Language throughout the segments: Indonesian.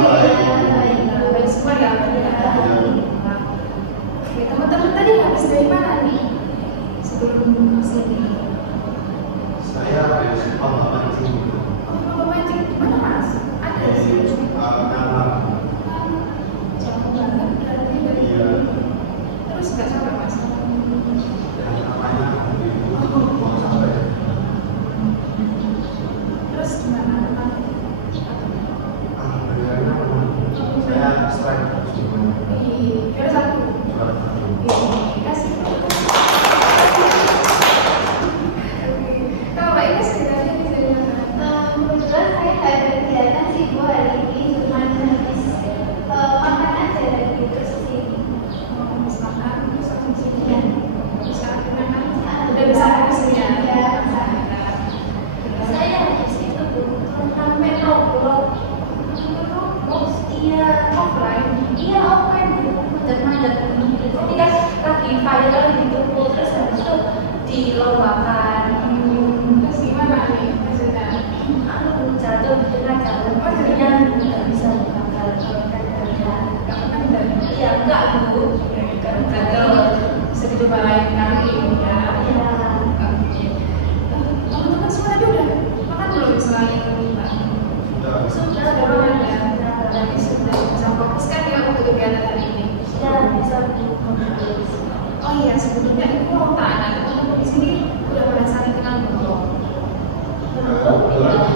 Baik semua ya. Oke, teman-teman tadi habis dari mana nih? Sebelum sini. Saya dari Simpang Mancing. Oh, mancing. Mana Mas? Ada di sini. Jauh banget berarti dari. Iya. Terus nggak sampai Mas? Yang namanya mau sampai. Terus gimana? Saya strike semuanya. Kira satu. Kasih. Kalau Mbak Ines ceritanya bisa di mana? Kebetulan saya nggak ada kegiatan sih Bu hari ini, cuma habis makan aja dari terus sini. Habis makan, terus langsung sini. Ya. Bisa gimana? Udah bisa habisnya. Ya, saya di situ sampai ngobrol. Iya, offline. Iya, offline. Manjat-manjat gunung gitu. Jadi kan lagi viral gitu, terus habis itu dilombakan. Terus gimana nih maksudnya? Aku jatuh di tengah jalan, akhirnya nggak bisa bakal kan Kamu kan dari ya enggak Bu. jatuh. Bisa dicoba lain kali ya. Ya. Oke. Teman-teman semua tadi udah makan belum selain Mbak? Sudah. Sudah makan ya? Berarti sudah bisa fokuskan ya untuk kegiatan hari ini. Ya bisa Bu. Oh iya, sebetulnya aku mau tanya, teman-teman di sini udah pada saling kenal belum? Belum kenal.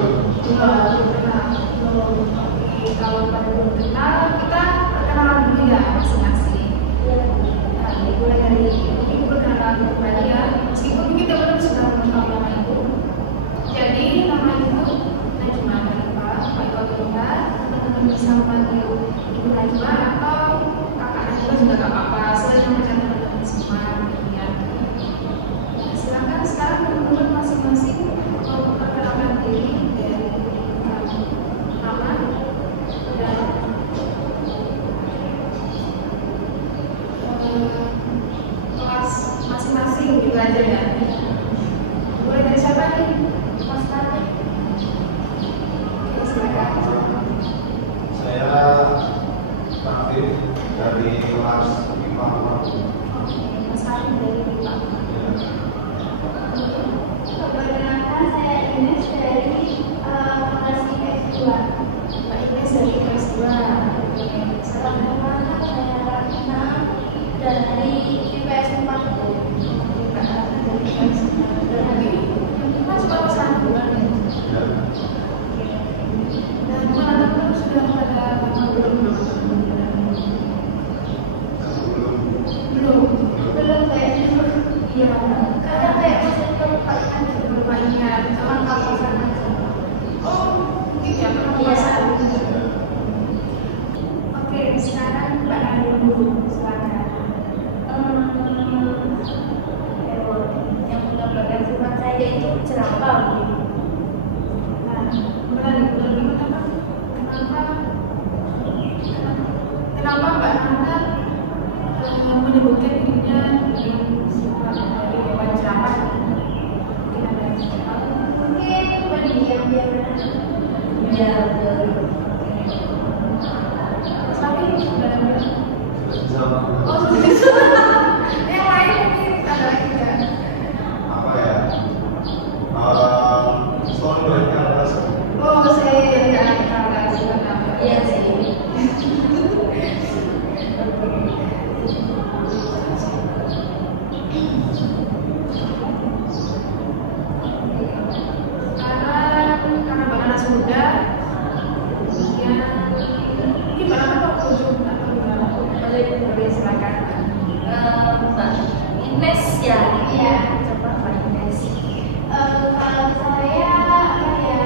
Oke, kalau pada belum kenal, kita perkenalan dulu ya masing-masing. Nah, mulai dari ibu perkenalan kembali ya. Meskipun mungkin teman-teman sudah mengenal nama ibu. Jadi nama ibu Najma Hanifa, Pak Iko Tuhan. Teman-teman bisa memanggil Ibu Najma atau Kakak Najma juga gak apa-apa. Selain macam teman-teman semua ya. Silakan sekarang teman-teman masing-masing memperkenalkan diri dari nama dan kelas masing-masing gitu aja ya. Mulai dari siapa nih? Mas Tati. Oke, silakan. Saya aktif dari kelas 5. Mas Tati dari Pak. Perkenalkan saya Ines dari kelas IPS 2. Mbak Ines dari kelas 2. Oke, silakan. Perkenalkan saya Ratna dari IPS 4. Mbak Ratna dari kelas 4. Berarti kita suka pesan bulan ya? Dan teman-teman sudah pada kenal belum? Belum. Belum kayaknya. Iya. Karena kayak masih terlupakan gitu. Lupa ingat sama papasan aja. Oh, mungkin ya papasan. Oke, sekarang Mbak Anil dulu. Silakan. Yang menggambarkan sifat saya itu jerapah. Nah, menarik kenapa? Kenapa Mbak Nanda menyebutkan dirinya dengan sifat dari hewan jerapah? Mungkin ada yang tahu? Mungkin pendiam biar Ya, tapi sudah ada. Oh, sudah. Yang lain mungkin ada lagi ya. Apa ya? Soal banyak rasa. Oh, saya yang jangan kalah sebenarnya. Iya sih. Sekarang karena Mbak Nana sudah, kemudian mungkin Mbak Nana mau kunjung atau gimana? Boleh silakan. Mbak Ines ya. Iya. Coba Mbak Ines. Kalau saya apa ya?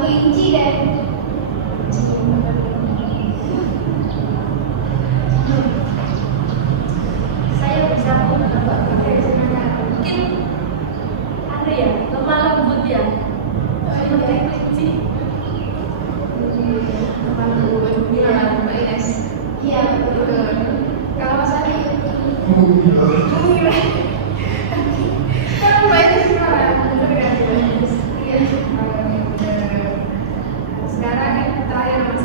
Kelinci dan saya bisa menebak sebenarnya. Mungkin ada ya, lemah lembut ya. Seperti kelinci. Gimana Mbak Ines? Iya, betul. Kalau Mas Adi? Kalau Mbak Ines gimana? Betul kan? Iya. Sekarang yang terakhir Mas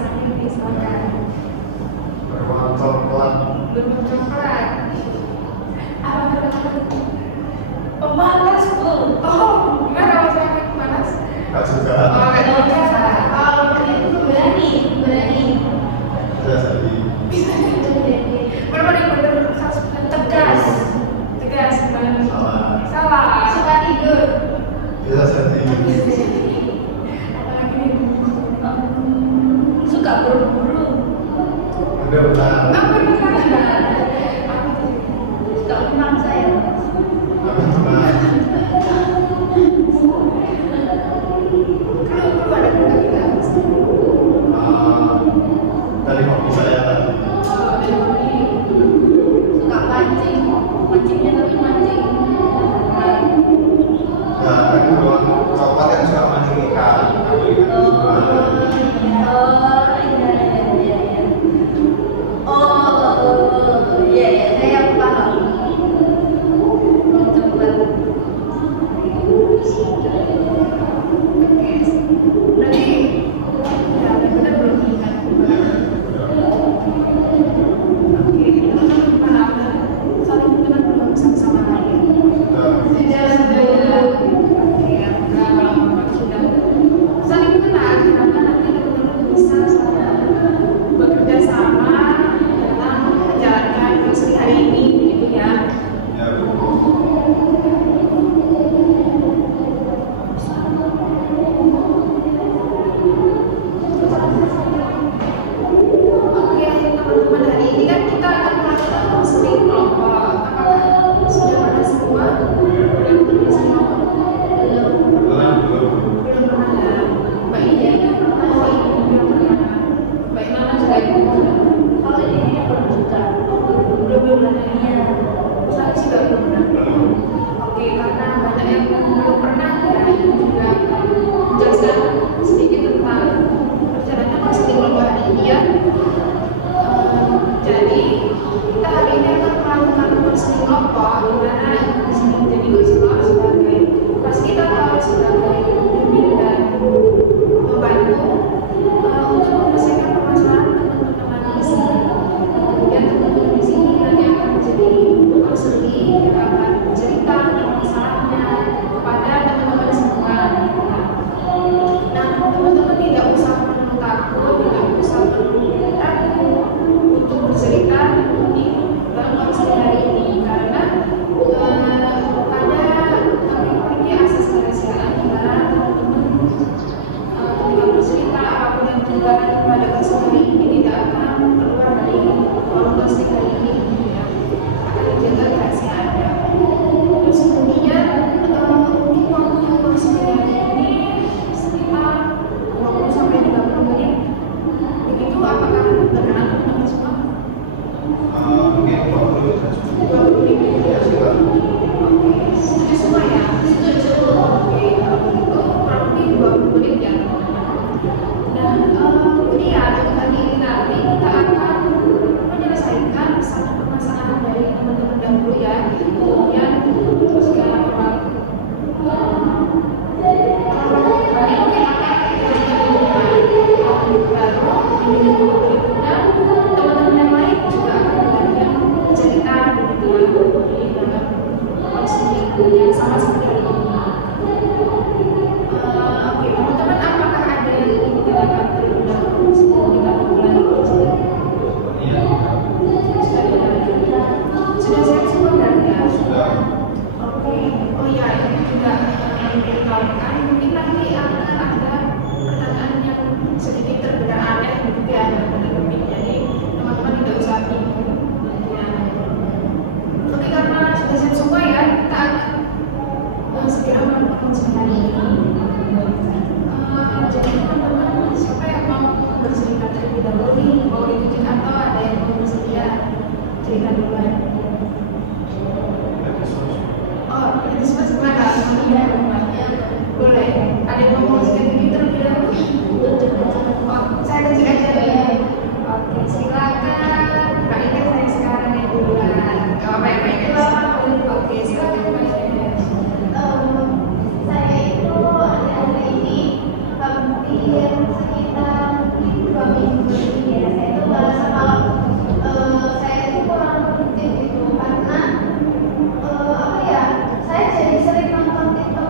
Bisa jadi. Apalagi nih? Suka buru-buru. Ada benar. Apa nih kan? Suka menang saya. Ada benar. Kalau perlu ada kita Dari hobi saya tadi. Suka mancing. Mancingnya tapi mancing. Ya, kan kalau coklat kan suka mancing ikan. Ambil ikan di sungai. Iya, saya paham. Cepat. Berarti ya benar belum ingat. Oke, teman-teman gimana? Saling kenal belum sama lain? Sudah. Sudah. Oke, ya. Nah, kalau memang sudah saling kenal, karena nanti teman-teman bisa bekerja sama dalam menjalankan kursi hari ini, begitu ya. Ya, betul. Oke, teman-teman, hari ini kan kita akan melakukan counseling kelompok. Apakah sudah pernah semua melakukan counseling kelompok? Belum. Belum pernah ya. Mbak Iya, oh ibu belum pernah. Mbak Nana juga ibu Kalau ini belum juga. belum pernah ya. Saya juga belum pernah. Belum. Oke, karena banyak yang belum pernah ya, ibu juga menjelaskan sedikit tentang perjalanan counseling kelompok hari ini ya. Jadi kita hari ini akan melakukan counseling kelompok di mana ibu di sini menjadi konselor sebagai fasilitator, sebagai pembimbing dan membantu untuk menyelesaikan permasalahan teman-teman di sini. Kemudian teman-teman di sini nanti akan menjadi konseling yang akan cerita tentang masalahnya kepada teman-teman semua. Nah, teman-teman tidak usah perlu takut, tidak usah perlu ragu untuk bercerita di dalam konseling hari ini karena kami memiliki asas kerahasiaan di mana teman-teman ketika bercerita apapun yang terjadi pada konseling hari ini tidak akan keluar dari ruang konseling hari ini ya. Akan dijaga kerahasiaannya. Terus kemudian di waktu konseling hari ini sekitar 20 sampai 30 menit. Begitu apakah berkenan teman-teman semua? Mungkin 20 sudah cukup. 20 menit. Ya, silakan. Oke, setuju semua ya? Setuju. Oke, kalau begitu kurang lebih 20 menit ya. Nah, kemudian untuk hari ini nanti kita akan menyelesaikan satu permasalahan dari teman-teman dahulu ya. Kemudian segala balik mungkin baru di minggu berikutnya teman-teman yang lain juga akan bergantian cerita begitu ya di dalam konseling yang sama seperti hari ini. Oke, teman-teman, apakah ada yang ingin ditanyakan terlebih dahulu sebelum kita mulai konseling? Iya. Sudah siap semua berarti ya? Sudah. Oke, oh ya ini juga diberitahukan mungkin nanti akan ada pertanyaan yang sedikit terdengar aneh begitu ya dalam tanda kutip. Jadi teman-teman tidak usah bingung. Ya. Oke, karena sudah siap semua ya, kita akan segera melakukan konseling hari ini. Jadi teman-teman siapa yang mau bercerita terlebih dahulu nih, mau ditunjuk atau ada yang mau bersedia cerita duluan? Oh, itu semua gimana? Boleh. Ada yang mau sedikit terlebih dahulu? Oh, saya tunjuk aja ya. Oke, silakan. Mbak Ika saya sekarang yang duluan. Oh, baik. Oke, silakan Mbak Ika. Saya itu akhir-akhir ini hampir sekitar 2 minggu ini ya. Saya itu merasa kalau saya itu kurang produktif gitu karena saya jadi sering nonton TikTok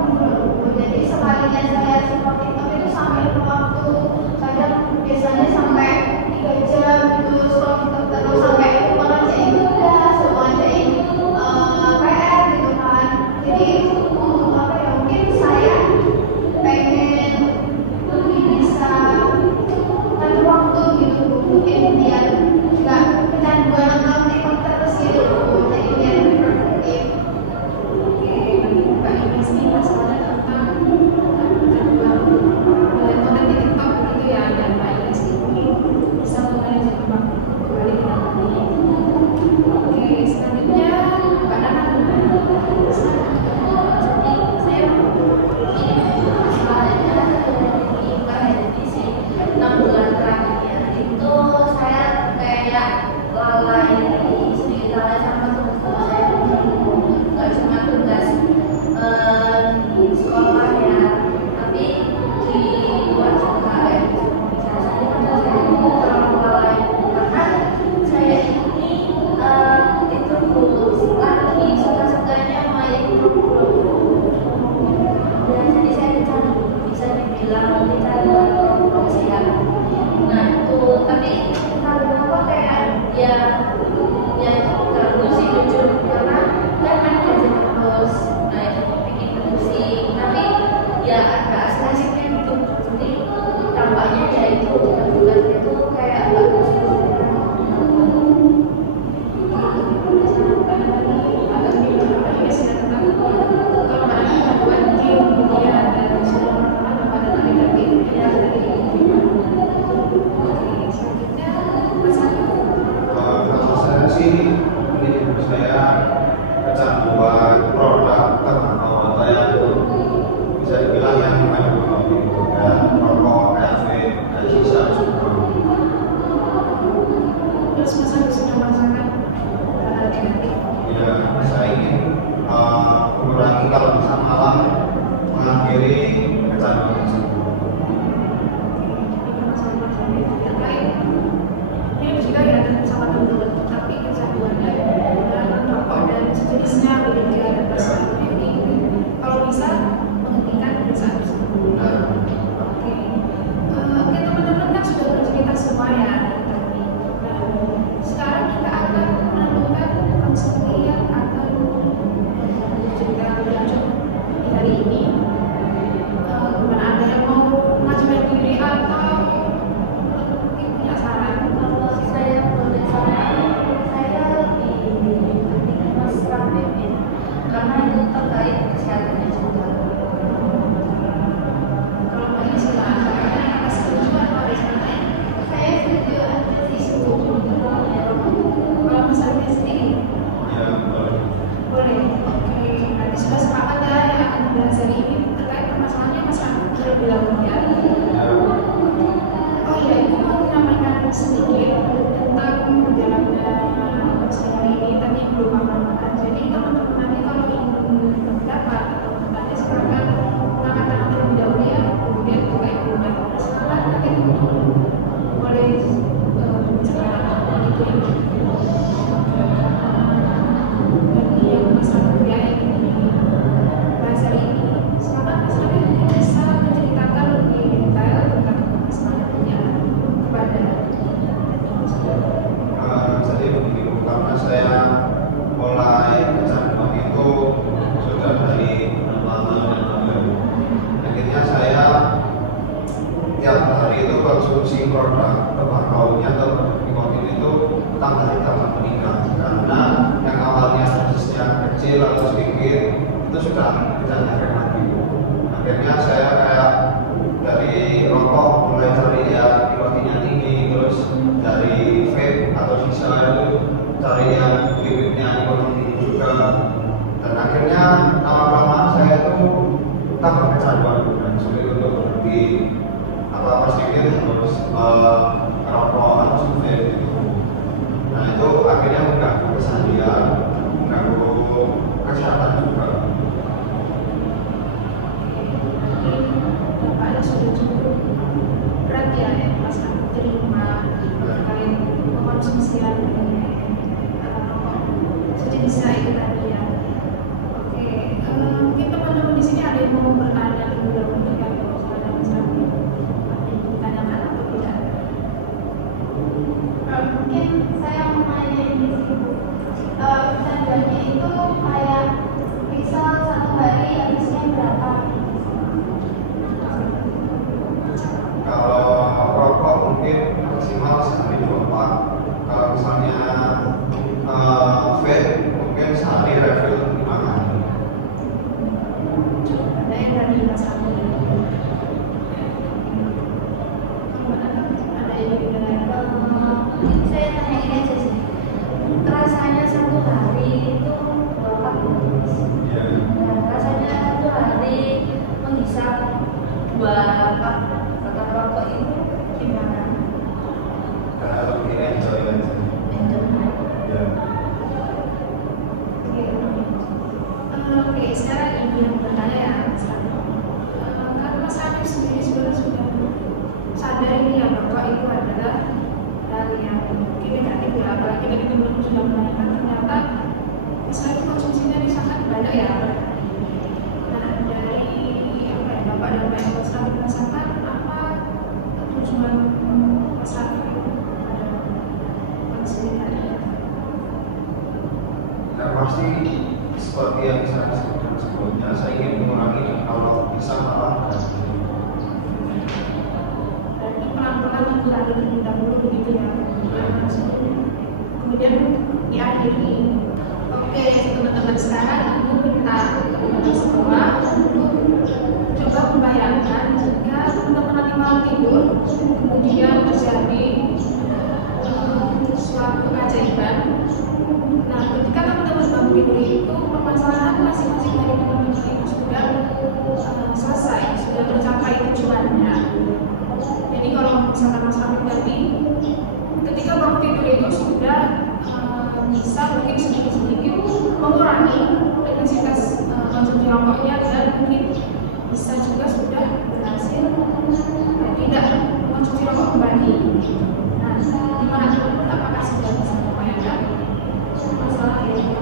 sedikit tentang perjalanan sehari ini, tapi belum apa-apa. Jadi teman-teman nanti kalau ingin berpendapat atau bertanya silakan angkat tangan terlebih dahulu ya, kemudian buka ibunya. Setelah nanti boleh bicara itu bagi yang masalah ya ini bahasa ini. Silakan Mas Raffi bisa menceritakan lebih detail tentang masalahnya kepada Jadi begini, karena saya mulai kecanduan itu sudah dari lama dan lama. Akhirnya saya tiap hari itu konsumsi produk tembakaunya atau nikotin itu tambah meningkat, karena yang awalnya dosisnya kecil atau sedikit itu sudah tidak nyampe lagi. Akhirnya saya kayak dari rokok mulai cari yang nikotinnya tinggi, terus dari vape atau sisa itu cari yang liquidnya nikotin juga, dan akhirnya lama-lama saya itu tambah kecanduan dan sulit untuk berhenti. Apa sedikit terus rokok atau vape gitu. Nah itu akhirnya mengganggu keseharian, mengganggu kesehatan juga. Bapaknya sudah cukup berat ya yang Mas Raffi terima terkait pengkonsumsian rokok sejenisnya itu tadi ya. Oke, mungkin teman-teman di sini ada yang mau bertanya terlebih dahulu ya kepada Mas Raffi. Ditanyakan atau tidak? Mungkin saya mau nanya ini sih, kecanduannya itu kayak bisa satu hari habisnya berapa? Kalau rokok mungkin maksimal sehari 24. Kalau misalnya vape mungkin sehari refill 5 kali. Ada yang dari Mas Raffi? Ada yang dari Saya tanya ini aja sih, rasanya satu hari itu berapa? Ya. Nah, rasanya satu hari menghisap dua batang rokok itu gimana? Karena lebih enjoy aja. Ya. Oke, sekarang ini yang bertanya ya Mas Raffi. Karena Mas Raffi sendiri sebenarnya sudah sadar ini ya bahwa itu adalah hal yang mungkin negatif ya, apalagi ketika belum sudah menanyakan ternyata Mas Raffi konsumsinya ini sangat banyak ya. Nah dari apa ya Bapak dan Mbak yang Mas Raffi merasakan apa tujuan Mas Raffi pada konsumsi tadi? Nah, pasti seperti yang saya sebutkan sebelumnya, saya ingin mengurangi dan kalau bisa malah Berarti pelan-pelan mengurangi terlebih dahulu begitu ya. Kemudian diakhiri. Oke teman-teman, sekarang Ibu minta teman-teman semua untuk coba membayangkan jika teman-teman nanti malam tidur kemudian terjadi suatu keajaiban. Nah ketika teman-teman bangun tidur itu permasalahan masing-masing dari teman-teman itu sudah selesai, sudah tercapai tujuannya. Jadi kalau misalkan Mas Raffi tadi ketika bangun tidur itu sudah bisa mungkin sedikit-sedikit mengurangi intensitas konsumsi rokoknya, dan mungkin bisa juga sudah berhasil tidak mengonsumsi rokok kembali. Nah, gimana teman-teman, apakah sudah bisa membayangkan masalah yang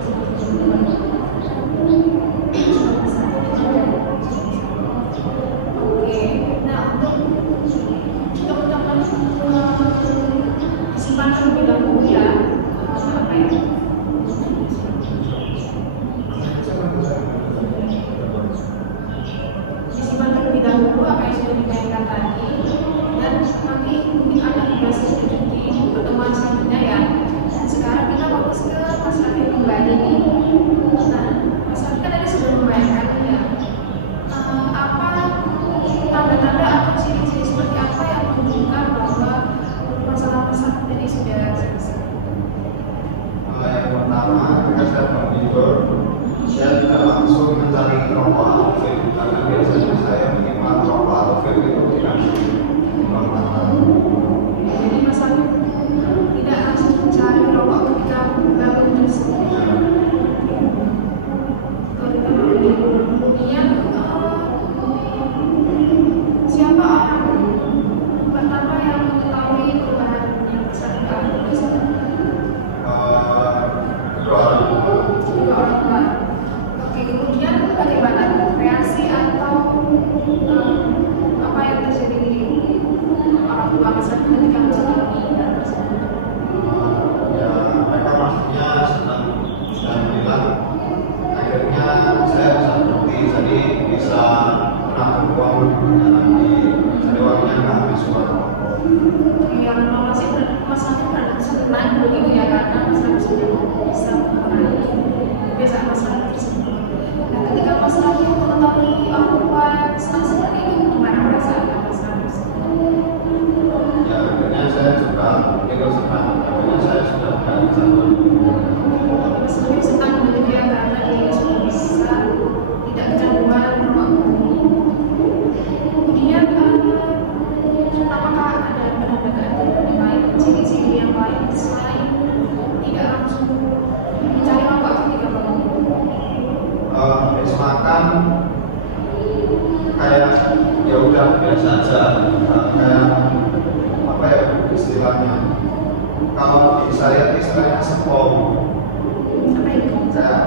Oke, nah untuk teman-teman disimpan terlebih dahulu ya, apa ya? Disimpan bersamaan begitu ya, karena masyarakat sudah bisa mengenali kebiasaan masyarakat tersebut. Nah, ketika masyarakat mengetahui orang senang seperti itu, gimana perasaan masyarakat tersebut? Ya akhirnya saya juga ikut senang, akhirnya saya sudah berani sama. Masyarakat senang begitu ya, karena dia sudah bisa tidak kecanduan merokok. Kemudian apakah ada pendapat yang lain, ciri-ciri yang lain selain tidak langsung mencari rokok ketika merokok? Habis makan kayak ya udah biasa aja, kayak apa ya istilahnya, kalau di saya istilahnya sepom, Apa itu? kayak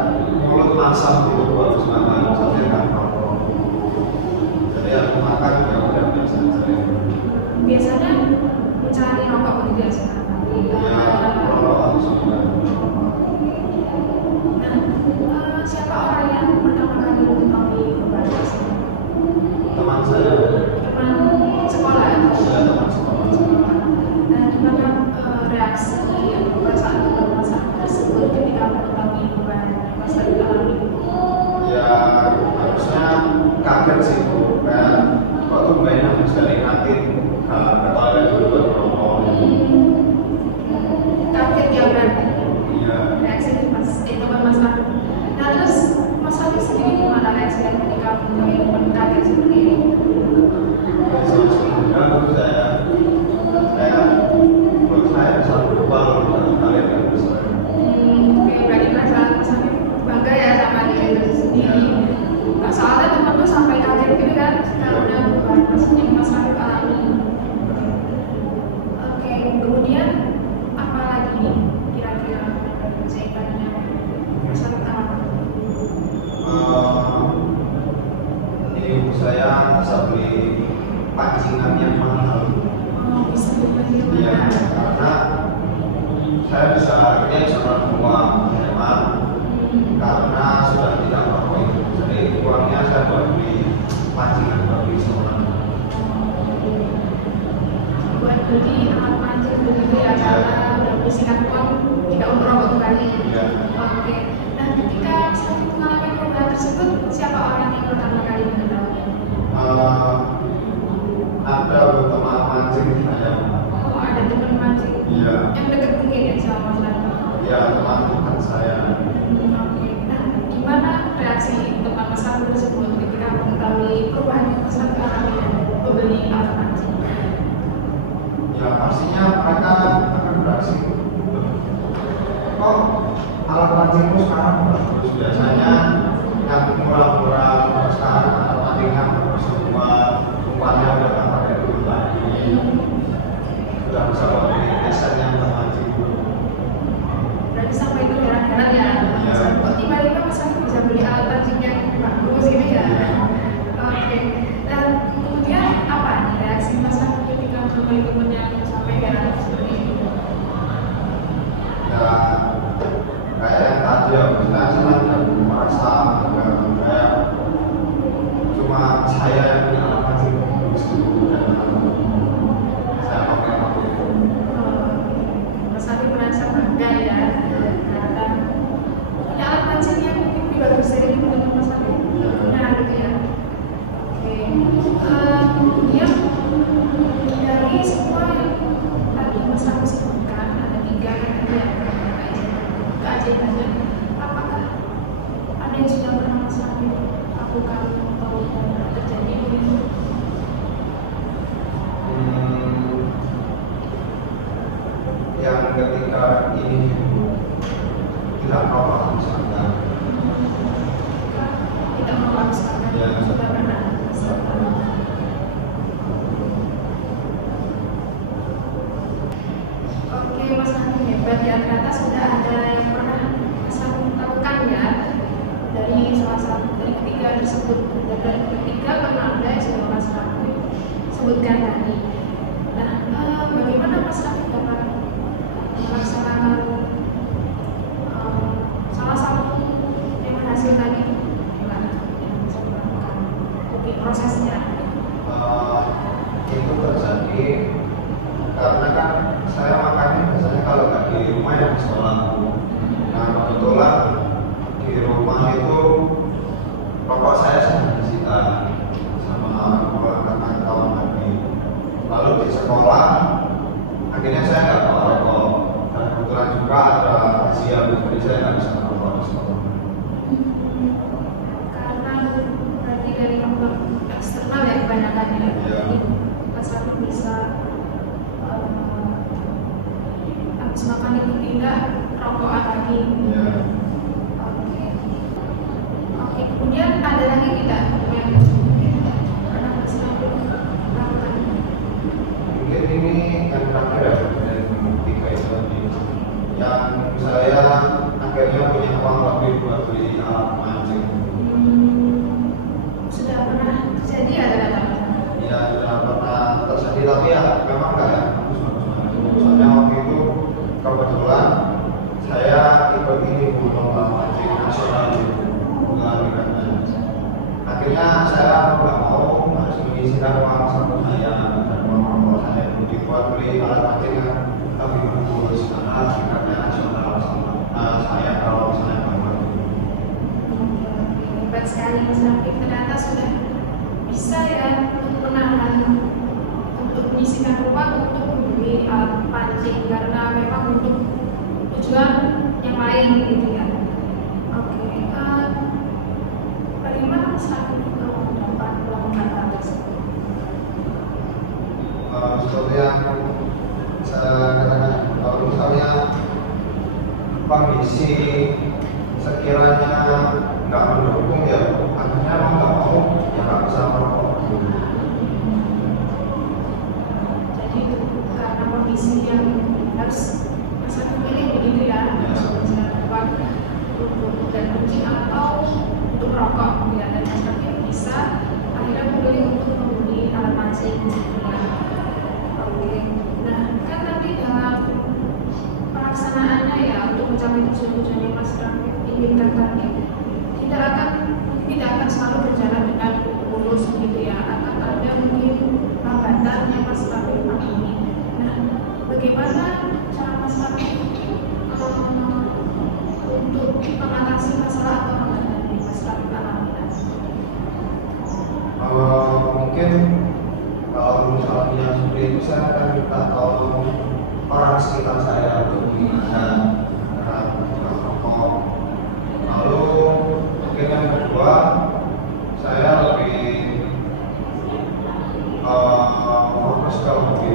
mulut masam gitu habis makan sambil nggak rokok. Jadi aku makan ya udah biasa aja. Biasanya mencari rokok begitu ya sekarang. Ya rokok habis makan. Nah, siapa orang yang pertama kali mengetahui perubahan tersebut? Teman saya, Teman sekolah atau saya teman sekolah. Nah, gimana reaksi pada saat masalah tersebut ketika mengetahui perubahan masa alami? Ya harusnya kaget sih bu, kayak kok tuh banyak habis dari kantin ke toilet dulu buat rokok. Kaget ya berarti Iya. reaksi teman Mas Raffi. Nah, terus Mas Raffi sendiri gimana reaksinya ketika mengetahui kaget seperti ini? Sebenarnya saya menurut saya bisa berubah kalian nggak bisa. Oke, berarti perasaan Mas Raffi bangga ya sama diri itu sendiri. Nggak soalnya teman tuh sampai kaget gitu kan karena perubahan yang Mas Raffi alami. Oke, kemudian apa lagi nih kira-kira keajaibannya Mas Raffi alami? Ini ibu saya bisa beli pancingan yang mahal. Oh, bisa berbagi Iya, mana? karena saya bisa akhirnya bisa uang hemat karena sudah tidak merokok itu. Jadi uangnya saya buat beli pancingan buat beli seorang. Buat beli alat mancing begitu ya, karena udah berisikan uang tidak untuk rokok kembali. Iya. Oke. Nah, ketika saya mengalami perubahan tersebut, siapa orang yang pertama kali mengetahui? Ada teman mancing saya. Oh, ada teman mancing Iya. yang dekat mungkin ya sama Mas Raffi. Ya teman dekat saya. Oke. Nah, gimana reaksi teman Mas Raffi tersebut ketika mengetahui perubahan yang Mas Raffi alami dan membeli alat mancing? Ya pastinya mereka akan bereaksi. Kok alat mancingmu sekarang bagus? Biasanya yang murah-murah sekarang alat mancingnya bagus semua, umpannya udah nggak pakai dulu lagi. Sudah bisa pakai desain yang mancing. Berarti sampai itu heran-heran ya, Iya. kok tiba-tiba Mas Raffi bisa beli alat mancing yang bagus gitu ya? Oke. Dan kemudian apa nih reaksi Mas Raffi ketika menemui temannya sampai heran seperti itu? Ya kayak yang tadi ya, saya senang dan merasa kayak cuma saya yang punya alat mancing bagus gitu. Saya pakai itu. Mas Raffi merasa bangga ya, karena punya alat mancing yang lebih bagus dari teman Mas Raffi. Nah, gitu ya. Oke. Kemudian dari semua yang tadi Mas Raffi sebutkan ada 3 yang keajaibannya. Apakah ada yang sudah pernah Mas Raffi lakukan atau terjadi begitu? Yang ketika ini tidak apa-apa misalkan Tidak memaksakan Ya. sudah pernah. Oke, Mas Raffi hebat ya, ternyata sudah ada yang pernah Mas Raffi lakukan ya dari salah satu dari ketiga tersebut. Dan dari ketiga pernah ada yang sudah Mas Raffi sebutkan tadi. Nah, bagaimana Mas Raffi dapat melaksanakan salah satu yang berhasil tadi? Gimana yang bisa dilakukan? Oke, prosesnya. itu terjadi karena kan saya makannya biasanya kalau nggak di akhirnya saya nggak mau harus menyisihkan uang saku saya dan uang rokok saya itu dibuat beli alat mancing yang lebih bagus karena tingkatnya nasional saya kalau misalnya bangun. Hebat sekali Mas Rafi, ternyata sudah bisa ya untuk menahan, untuk menyisihkan uang untuk membeli alat pancing karena memang untuk tujuan yang lain gitu ya. Oke, bagaimana Mas Rafi mendapat melakukan hal tersebut? Seperti yang saya katakan, kalau misalnya kondisi sekiranya nggak mendukung ya akhirnya mau nggak mau ya nggak bisa merokok. Jadi karena kondisi yang harus Mas Rafi pilih begitu ya, uang untuk dan kunci atau untuk merokok ya, dan Mas Rafi bisa akhirnya memilih untuk membeli alat mancing gitu ya. Oke, nah kan nanti dalam pelaksanaannya ya untuk mencapai tujuan-tujuan yang Mas Rafi inginkan tadi tidak akan selalu berjalan dengan mulus gitu ya, akan ada mungkin hambatan yang Mas Rafi pahami. Nah, bagaimana cara Mas Rafi untuk mengatasi masalah atau hambatan yang Mas Rafi alami? Mungkin kalau misalnya seperti itu saya akan minta tolong orang sekitar saya untuk gimana cara merokok. Lalu mungkin yang kedua saya lebih fokus ke hobi,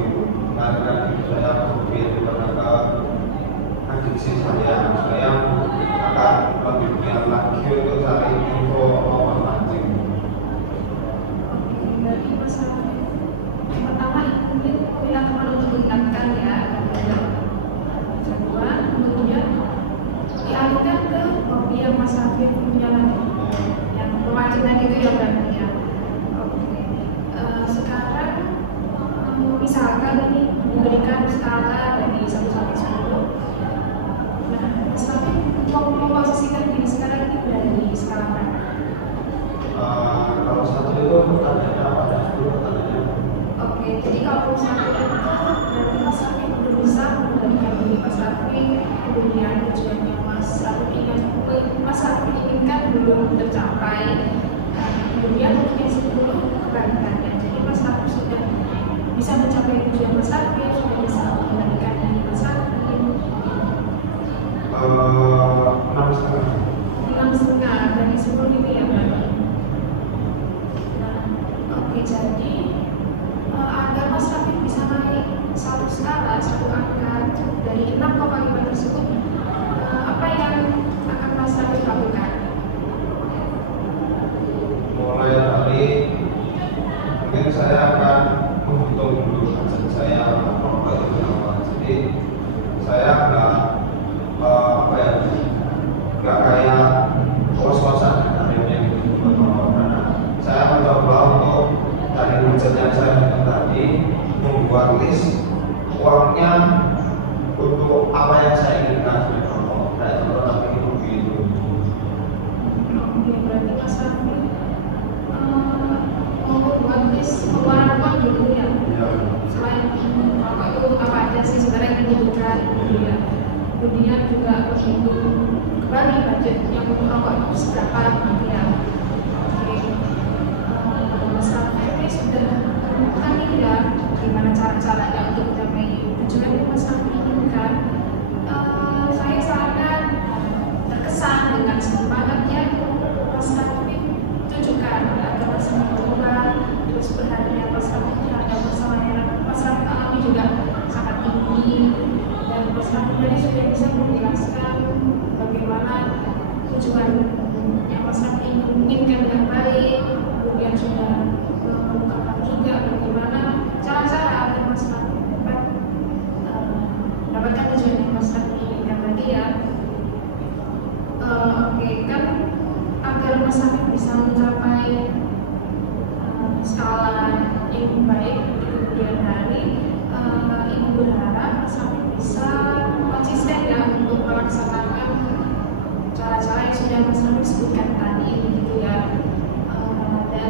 mengalihkan diri saya ke hobi daripada ke adiksi saya akan lebih giat lagi untuk cari info maupun mancing. Dari Mas Rafi, pertama mungkin kita perlu untuk mengingatkan ya, kedua kemudian dialihkan ke hobi yang Mas Rafi punya lagi, yang pemancingan itu ya berarti ya. Oke, sekarang misalkan ini memberikan skala dari 1 sampai 10. Nah, Mas Rafi mau memposisikan diri sekarang ini dari skala berapa? Kalau satu itu pertanyaannya pada 10 pertanyaan. Oke, jadi kalau misalnya dari Mas Rafi belum bisa memberikan diri Mas Rafi, kemudian tujuannya Mas Rafi inginkan belum tercapai, kemudian untuk yang 10 kebalikannya. Jadi Mas Rafi sudah bisa mencapai tujuan Mas Rafi, sudah bisa memberikan diri Mas Rafi. 6,5. 6,5 dari 10 itu ya berarti. Nah, oke, jadi agar Mas Rafi bisa naik satu skala, satu angka dari 6,5 tersebut, apa yang akan Mas Rafi lakukan? Mulai dari mungkin saya akan menghitung dulu budget saya merokok itu berapa. Jadi saya nggak kayak kos-kosan akhirnya gitu. Saya mencoba untuk dari budget yang saya hitung tadi membuat list uangnya untuk apa yang saya inginkan dari rokok. Saya tetap ingin begitu. Oke, berarti Mas Rafi mau membuat list pengeluaran uang dulu ya. Selain rokok itu apa aja sih sebenarnya yang dibutuhkan gitu ya. Kemudian juga untuk kembali budget yang untuk rokok itu seberapa gitu ya. Oke, Mas Rafi ini sudah menemukan ini ya, gimana cara-caranya untuk mencapai tujuan yang Mas Rafi inginkan. Saya sangat terkesan dengan semangatnya Mas Rafi tunjukkan agar Mas Rafi terus berhadiah Mas Rafi terhadap masalah yang Mas Rafi alami juga sangat tinggi, dan Mas Rafi tadi sudah bisa menjelaskan bagaimana tujuan yang Mas Rafi inginkan dengan baik, kemudian sudah mengungkapkan juga bagaimana cara-cara agar Mas Rafi dapatkan tujuan yang Mas Rafi inginkan tadi ya. Oke, kan agar Mas Rafi bisa mencapai skala yang baik di kemudian hari, Ibu berharap Mas Rafi bisa konsisten ya untuk melaksanakan cara-cara yang sudah Mas Rafi sebutkan tadi gitu ya. Dan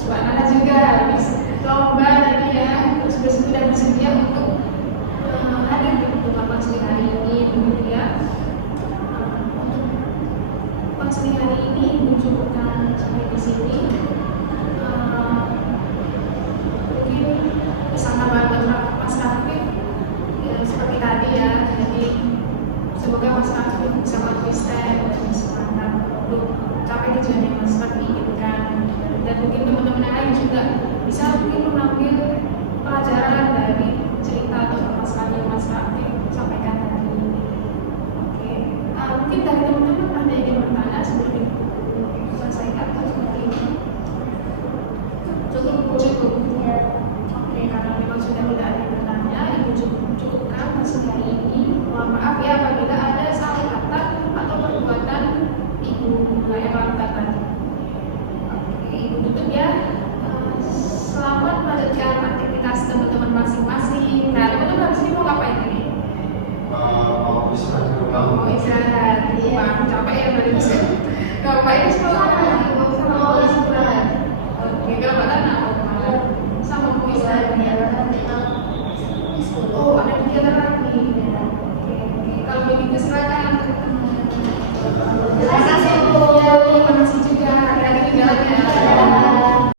terus Mbak Nana juga habis lomba tadi ya, terus sudah bersedia untuk hadir di pertemuan konseling hari ini, begitu ya. Konseling hari ini mencukupkan sampai di sini. Mungkin bersama Mas Raffi seperti tadi ya, jadi semoga Mas Raffi bisa konsisten dan semangat untuk capai tujuannya Mas Raffi gitu kan. Dan mungkin teman-teman yang lain juga bisa mungkin mengambil pelajaran dari cerita atau permasalahan yang Mas Raffi sampaikan tadi. Oke, mungkin dari teman-teman ada yang ingin bertanya sebelum diselesaikan atau seperti ini? Cukup. Oke, karena memang sudah tidak ada yang bertanya, Ibu cukupkan hasil hari ini. Mohon maaf ya apabila ada salah kata atau perbuatan Ibu yang langgar tadi. Oke, Ibu tutup ya. Selamat melanjutkan aktivitas teman-teman masing-masing. Nah, teman-teman habis ini mau ngapain ini? Mau istirahat di rumah. Mau istirahat di rumah. Capek ya berarti. Ngapain sekolah?